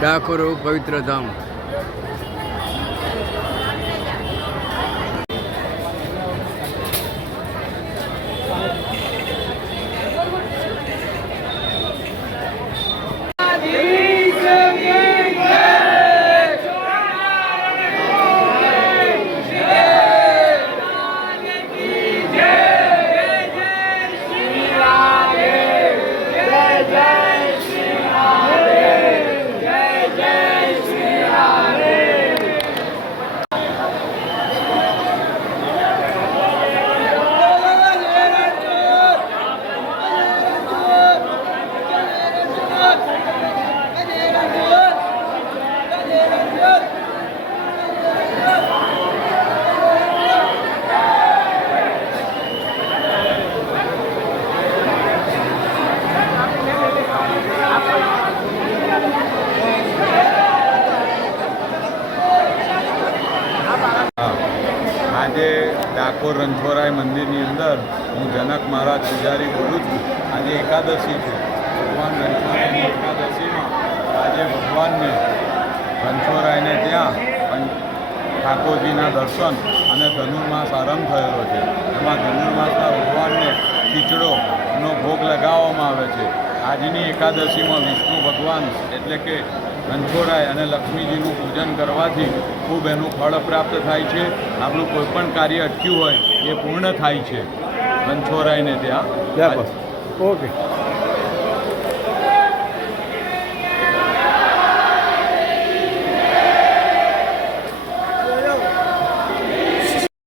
ડાકોર પવિત્ર ધામ. ડાકોર રણછોરાય મંદિરની અંદર હું જનક મહારાજ પૂજારી બોલું છું. આજે એકાદશી છે. ભગવાન રણછોરાયની એકાદશીમાં આજે ભગવાનને રણછોરાયને ત્યાં ઠાકોરજીના દર્શન અને ધનુર્માસ આરંભ થયેલો છે. એમાં ધનુર્માસના ભગવાનને ખીચડોનો ભોગ લગાવવામાં આવે છે. આજની એકાદશીમાં વિષ્ણુ ભગવાન એટલે કે રણછોડરાય અને લક્ષ્મીજીનું પૂજન કરવાથી ખૂબ એનું ફળ પ્રાપ્ત થાય છે. આપણું કોઈ પણ કાર્ય અટક્યું હોય એ પૂર્ણ થાય છે. રણછોડરાયને ત્યાં ઓકે.